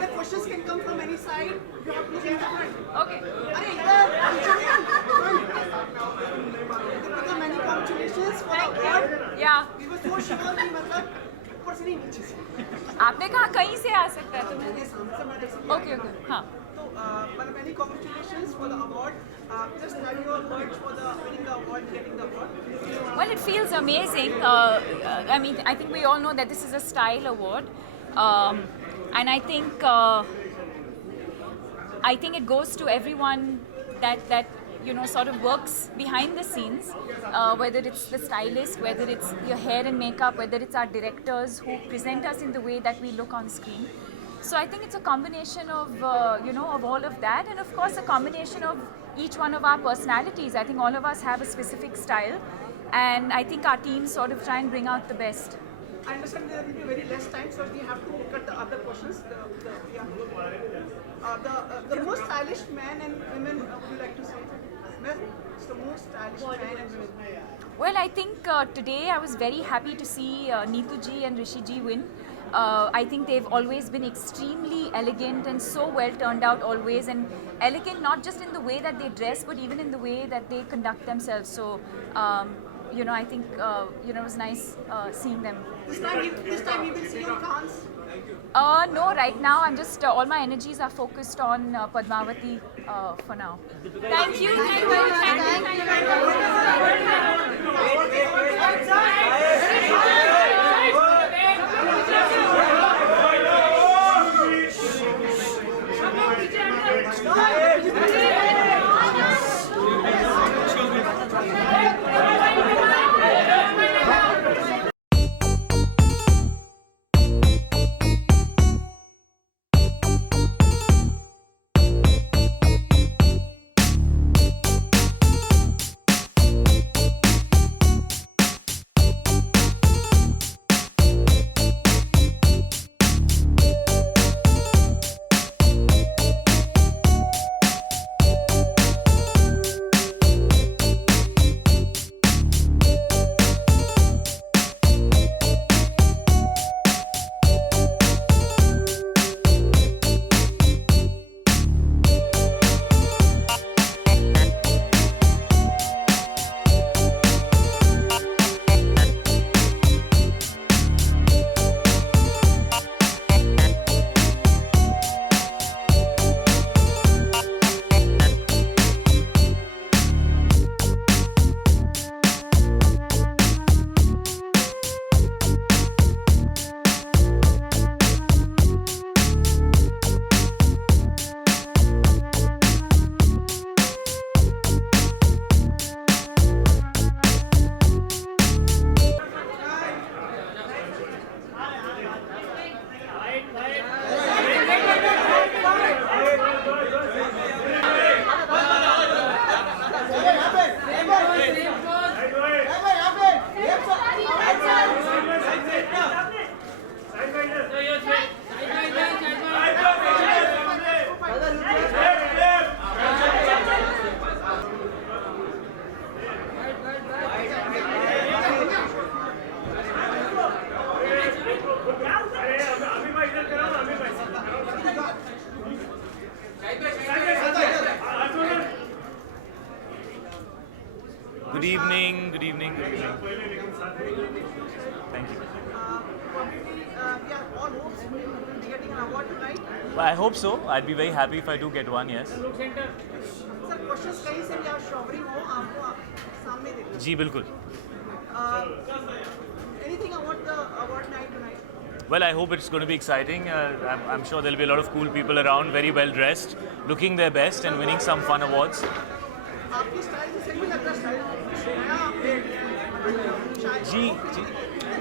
The questions can come from any side. You have to look in the front. Okay. Deepika, many congratulations for the award. Yeah. We were so sure कि मतलब ऊपर से नहीं नीचे से. आपने कहा कहीं से आ सकता है तुम्हें. ये सामने से मैंने ऐसे Okay, okay. हाँ. So, many congratulations for the award. Just tell your words for the winning the award, getting the award. Well, it feels amazing. I mean, I think we all know that this is a style award, and I think it goes to everyone that sort of works behind the scenes, whether it's the stylist, whether it's your hair and makeup, whether it's our directors who present us in the way that we look on screen. So I think it's a combination of of all of that, and of course a combination of each one of our personalities. I think all of us have a specific style, and I think our teams sort of try and bring out the best. I understand there will be very less time, so we have to cut the other questions. The most stylish men and women, would you like to say? Men, it's the most stylish men and women. Well, I think today I was very happy to see Neetu ji and Rishi ji win. I think they've always been extremely elegant and so well turned out always, and elegant not just in the way that they dress but even in the way that they conduct themselves. So I think it was nice seeing them. This time we will see your dance. No, right now I'm just all my energies are focused on Padmavati for now. Thank you. Good evening. Thank you. We are all hopes we will be getting an award tonight. Well, I hope so. I'd be very happy if I do get one, yes. Sir, questions कहीं से भी आप showering हो आपको सामने देखना. जी बिल्कुल. Anything about the award night tonight? Well, I hope it's going to be exciting. I'm sure there'll be a lot of cool people around, very well dressed, looking their best and winning some fun awards. आपकी style से सही लग रहा है style नया आपने जी.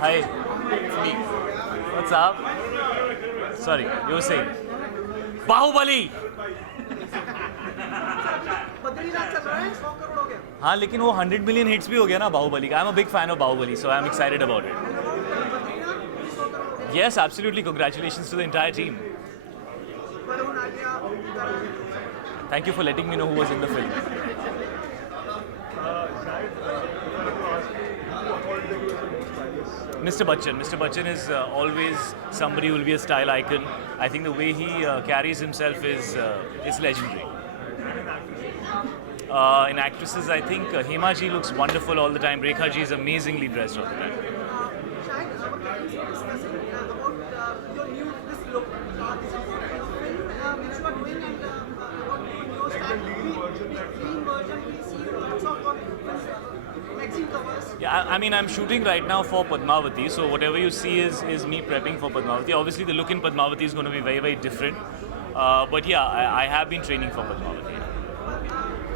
Hi. What's up? Sorry, you were saying. Bahubali! Badrinath चल रहा है 100 करोड़ हो गया. हाँ लेकिन वो 100 million hits भी हो गया ना बाहुबली का. I'm a big fan of Bahubali, so I'm excited about it. Yes, absolutely. Congratulations to the entire team. Thank you for letting me know who was in the film. Mr. Bachchan is always somebody who will be a style icon. I think the way he carries himself is legendary. In actresses, I think Hema ji looks wonderful all the time. Rekha ji is amazingly dressed all the time. Shahid, our colleagues were discussing about your new this look. This is a film which you are doing and about your style. Clean version, we see lots of magazine covers. Yeah, I mean, I'm shooting right now for Padmavati, so whatever you see is me prepping for Padmavati. Obviously, the look in Padmavati is going to be very, very different. But yeah, I have been training for Padmavati.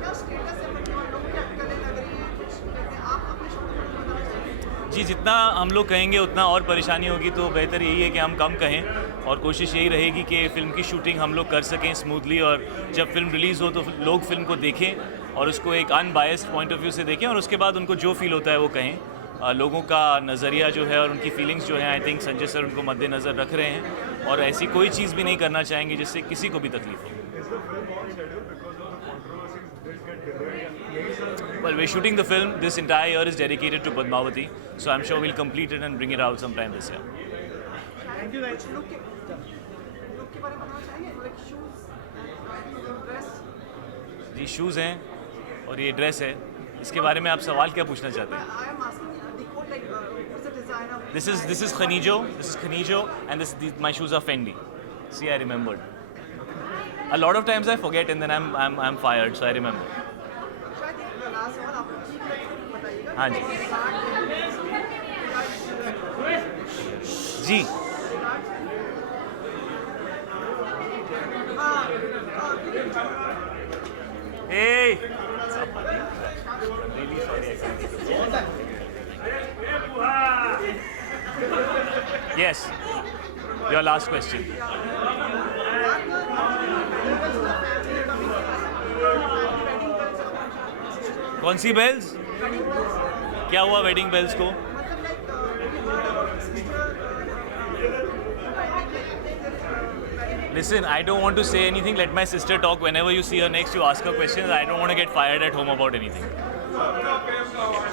क्या status है मतलब लोगों की अटकलें लग रही हैं कुछ कहते हैं आप अपने शो में बताना चाहिए. जी, जितना हम लोग कहेंगे उतना और परेशानी होगी, तो बेहतर यही है कि हम कम कहें और कोशिश यही रहेगी कि फ़िल्म की शूटिंग हम लोग कर सकें स्मूथली, और जब फिल्म रिलीज़ हो तो लोग फिल्म को देखें और उसको एक अनबायस्ड पॉइंट ऑफ व्यू से देखें, और उसके बाद उनको जो फील होता है वो कहें. लोगों का नज़रिया जो है और उनकी फीलिंग्स जो है, आई थिंक संजय सर उनको मद्देनज़र रख रहे हैं और ऐसी कोई चीज़ भी नहीं करना चाहेंगे जिससे किसी को भी तकलीफ हो. Well, we're shooting the film. This entire year is dedicated to Padmavati, so I'm sure we'll complete it and bring it out sometime this year. Thank you. Look के बारे में बताना चाहेंगे like shoes and dress. जी, shoes हैं और ये dress है. इसके बारे में आप सवाल क्या पूछना चाहते हैं? I am asking decode like who's the designer? This is Khanijo, and my shoes are Fendi. See, I remembered. A lot of times I forget and then I'm fired, so I remember. शायद एक last सवाल आपको ठीक लगे बताइएगा. हाँ जी. जी. Hey. Really sorry, I can't. Yes. Your last question. कौन सी bells? क्या हुआ वेडिंग बेल्स को? Listen, I don't want to say anything. Let my sister talk. Whenever you see her next, you ask her questions. I don't want to get fired at home about anything.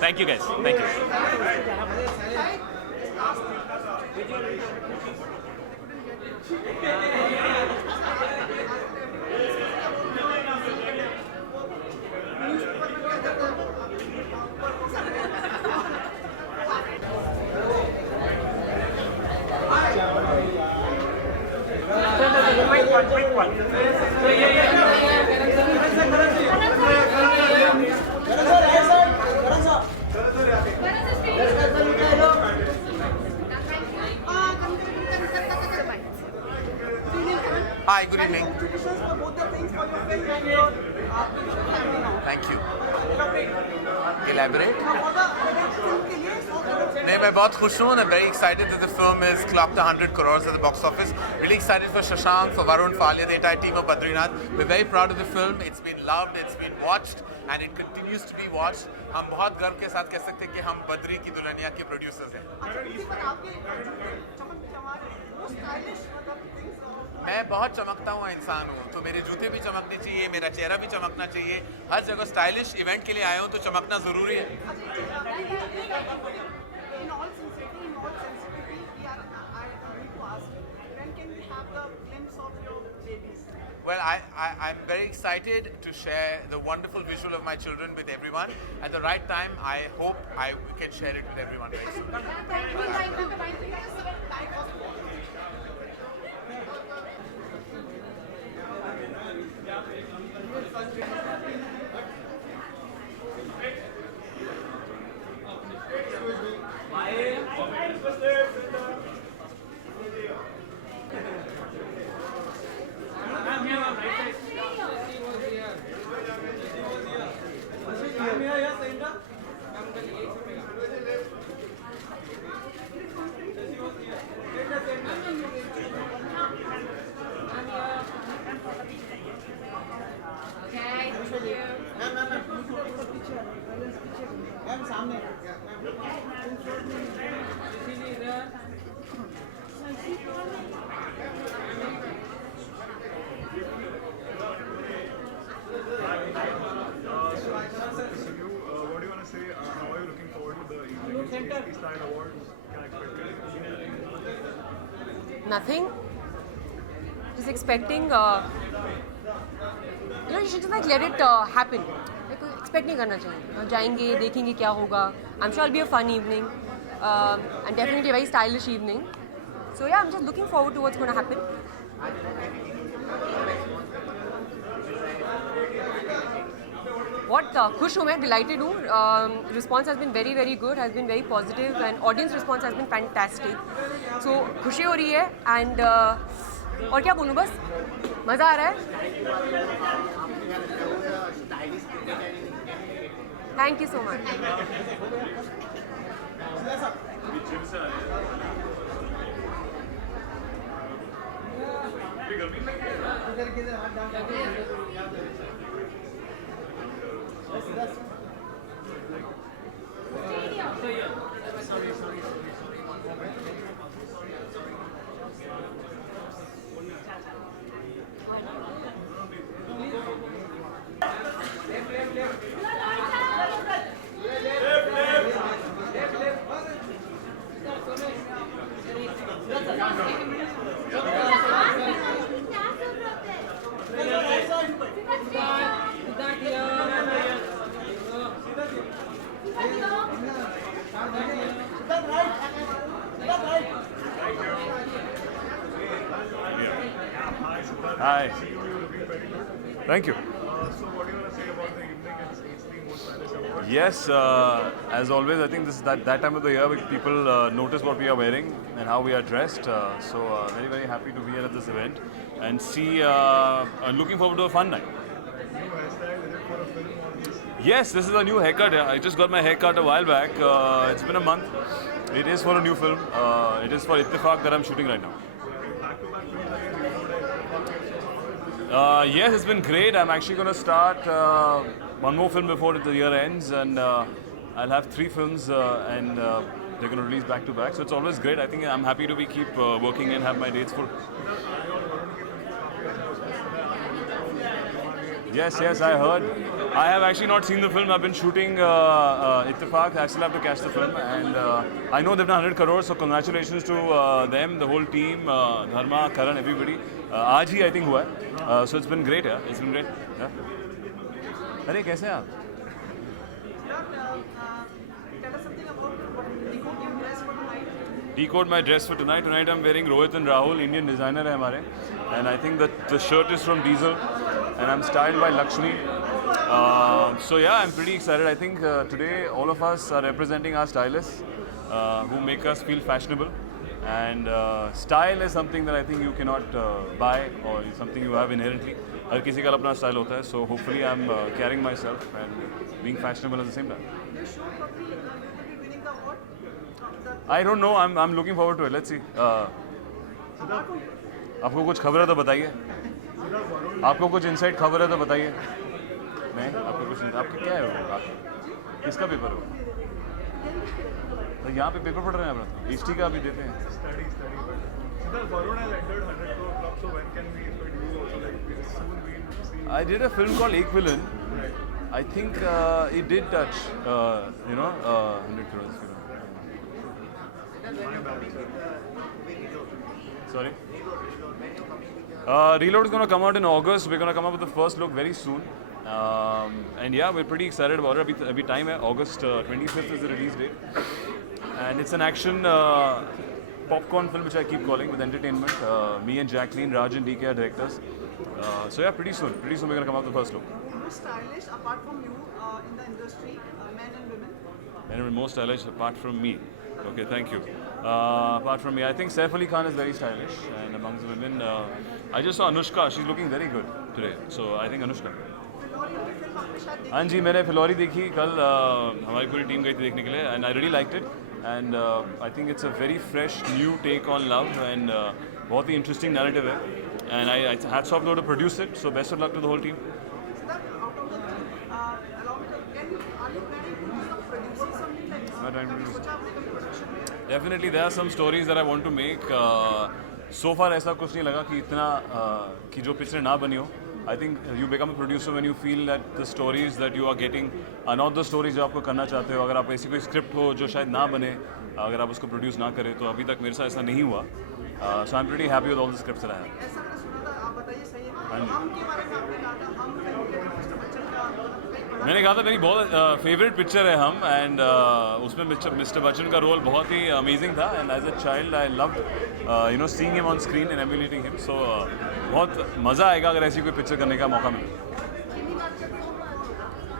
Thank you, guys. Thank you. Hi, good evening. Congratulations for both the things for your film and your family now. Thank you. Elaborate? For the film के लिए so नहीं, मैं बहुत खुश हूँ. I'm very excited that the film is clocked 100 crores at the box office. Really excited for Shashank, for Varun, for Alia, the entire team of Badrinath. We're very proud of the film. It's been loved, it's been watched, and it continues to be watched. हम बहुत गर्व के साथ कह सकते हैं कि हम बद्री की दुल्हनिया के प्रोड्यूसर्स हैं. अच्छा इसी पर आपके चमक चमार वो स्टाइलिश मतलब थिंग्स मैं बहुत चमकता हुआ इंसान हूँ, तो मेरे जूते भी चमकने चाहिए, मेरा चेहरा भी चमकना चाहिए. हर जगह स्टाइलिश इवेंट के लिए आया हूँ तो चमकना ज़रूरी है. in all sincerity, in all sensitivity, I need to ask you, when can we have the glimpse of your babies? Well, I'm very excited to share the wonderful visual of my children with everyone. At the right time, I hope I can share it with everyone very soon. What do you want to say? How are you looking forward to the evening? Style Awards? Can I expect Nothing. Just expecting. You should just like let it happen. Like expect नहीं करना चाहिए. जाएंगे, देखेंगे क्या होगा. I'm sure it'll be a fun evening, and definitely a very stylish evening. So yeah, I'm just looking forward to what's going to happen. What खुश हूँ मैं, delighted हूँ. Response has been very very good, has been very positive, and audience response has been fantastic. So खुशी हो रही है and और क्या बोलूँ, बस मज़ा आ रहा है. Thank you so much. Hi. Thank you. So what do you want to say about the evening? It's the most stylish award. Yes, as always, I think this is that time of the year where people notice what we are wearing and how we are dressed. So very, very happy to be here at this event and see, looking forward to a fun night. New hairstyle, is it for a film or just? Yes, this is a new haircut. I just got my haircut a while back. It's been a month. It is for a new film. It is for Ittifaq that I'm shooting right now. Back-to-back films again, reload Yes, it's been great. I'm actually going to start one more film before the year ends, and I'll have 3 films, and they're going to release back to back. So it's always great. I think I'm happy to keep working and have my dates full. Yes, I heard. I have actually not seen the film. I've been shooting Ittifaq. I still have to catch the film, and I know they've done 100 crores. So congratulations to them, the whole team, Dharma, Karan, everybody. आज ही I think हुआ है. So it's been great, yeah. It's been great. Yeah. अरे कैसे हैं आप? Tell us something about decode your dress for tonight. Decode my dress for tonight. Tonight I'm wearing Rohit and Rahul, Indian designer है हमारे, and I think that the shirt is from Diesel, and I'm styled by Lakshmi. So yeah, I'm pretty excited. I think today all of us are representing our stylists who make us feel fashionable. And style is something that I think you cannot buy, or something you have inherently. हर किसी का अपना style होता है. So hopefully I'm carrying myself and being fashionable at the same time. You sure probably you could be winning the award? I don't know. I'm looking forward to it. Let's see. आपको कुछ खबर है तो बताइए. आपको कुछ inside खबर है तो बताइए. नहीं, आपको कुछ आपका क्या है वो? किसका पेपर हो? तो यहाँ पे पेपर पढ़ रहे हैं आप? हिस्ट्री का भी देते हैं. study. Siddharth, Varun has entered 100 crore club, so when can we expect you also, like, soon we'll see? I did a film called Ek Villain. I think it did touch, 100 crores. Sorry? Reload is going to come out in August. We're going to come up with the first look very soon. And yeah, we're pretty excited about it. Every time, August 25th is the release date. And it's an action popcorn film, which I keep calling, with entertainment. Me and Jacqueline, Raj and DK are directors. So yeah, pretty soon we're going to come out with the first look. Most stylish apart from you in the industry, men and women? And most stylish apart from me. Okay, thank you. Apart from me, I think Saif Ali Khan is very stylish, and amongst the women, I just saw Anushka. She's looking very good today. So I think Anushka. Phillauri की film आपने शायद देखी? हाँ जी, मैंने फिलौरी देखी कल. हमारी पूरी टीम गई थी देखने के लिए, and I really liked it. And I think it's a very fresh, new take on love, and बहुत ही interesting narrative है. And I hats off to her to produce it. So best of luck to the whole team. Siddharth, out of the along with are you planning to producing something like this? I'm trying to produce. सोचा आपने कभी production में? Definitely, there are some stories that I want to make. So far, ऐसा कुछ नहीं लगा कि इतना कि जो पिक्चर ना बनी हो. I think you become a producer when you feel that the stories that you are getting are not the stories जो आपको करना चाहते हो. अगर आप ऐसी कोई स्क्रिप्ट हो जो शायद ना बने, अगर आप उसको प्रोड्यूस ना करें, तो अभी तक मेरे साथ ऐसा नहीं हुआ. So I'm pretty happy with all the scripts that I have. ऐसा मैंने सुना था, आप बताइए सही है? हाँ जी। हम के बारे में आपने कहा था, हम फिल्म के मिस्टर बच्चन का कहीं पढ़ा मैंने कहा था मेरी बहुत फेवरेट पिक्चर है हम, एंड उसमें मिस्टर बच्चन का रोल बहुत ही अमेजिंग था, and as a child I loved seeing him on screen and emulating him. So बहुत मज़ा आएगा अगर ऐसी कोई पिक्चर करने का मौका मिले.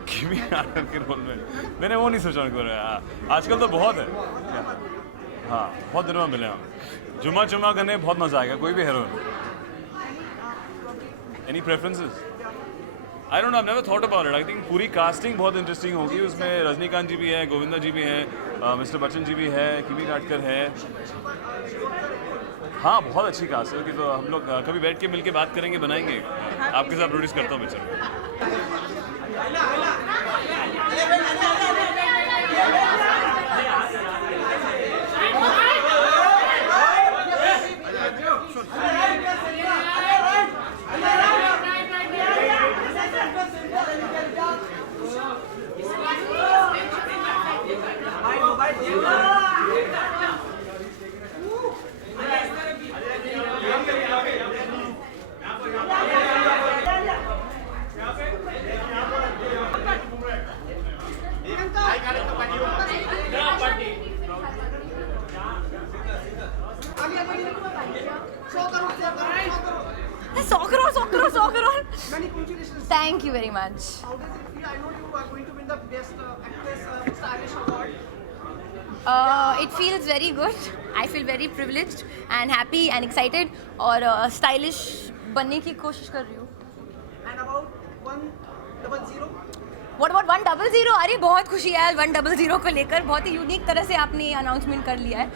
किमी नाटक के रोल में मैंने वो नहीं सोचा उनके बारे में. आजकल तो बहुत है. हाँ, बहुत दिनों में मिले हम. जुम्मा चुम्मा करने में बहुत मज़ा आएगा, कोई भी hero. Any preferences? I don't know, I never thought about it. I think पूरी कास्टिंग बहुत इंटरेस्टिंग होगी. उसमें रजनीकांत जी भी है, गोविंदा जी भी हैं, मिस्टर बच्चन जी भी है, किमी काटकर है. हाँ, बहुत अच्छी कास्ट है. कि तो हम लोग कभी बैठ के मिलके बात करेंगे, बनाएंगे. आपके साथ प्रोड्यूस करता हूँ picture. Thank you very much. How does it feel? I know you are going to win the best actress stylish award. It feels very good. I feel very privileged and happy and excited और stylish बनने की कोशिश कर रही हूँ. And about 100. What about 100? अरे बहुत खुशी है 100 को लेकर. बहुत ही यूनिक तरह से आपने अनाउंसमेंट कर लिया है.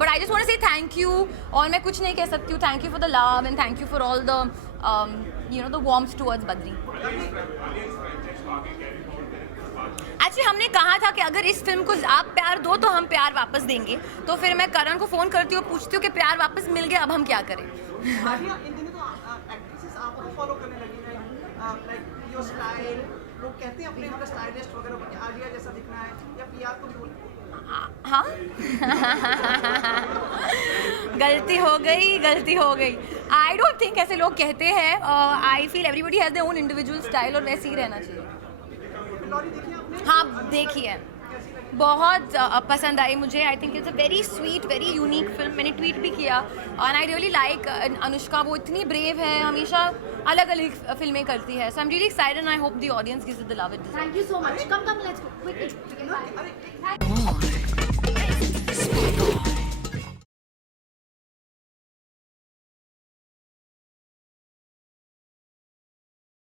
But I just want to say thank you. और मैं कुछ नहीं कह सकती हूँ. Thank you for the love and thank you for all the the warmth towards Badri. Actually हमने कहा था कि अगर इस फिल्म को आप प्यार दो तो हम प्यार वापस देंगे. तो फिर मैं करण को फ़ोन करती हूँ, पूछती हूँ कि प्यार वापस मिल गया, अब हम क्या करें. आलिया, इन दिनों तो एक्ट्रेसेस आपको फॉलो करने लगी हैं, लाइक योर स्टाइल. लोग कहते हैं अपने मतलब स्टाइलिस्ट वगैरह कि आलिया जैसा दिखना है, या पीआर को भी बोलते हैं. हाँ. गलती हो गई. आई डोंट थिंक ऐसे लोग कहते हैं. I feel everybody has their own individual style और वैसे ही रहना चाहिए. लॉरी देखिए आपने? हाँ, देखी है. बहुत पसंद आई मुझे. I think it's a very sweet, very unique film. मैंने ट्वीट भी किया and I really like Anushka. वो इतनी ब्रेव है, हमेशा अलग अलग फिल्में करती है. So I am really excited and I hope the audience gives it the love it deserves. Thank you so much. Come, let's go quickly. अरे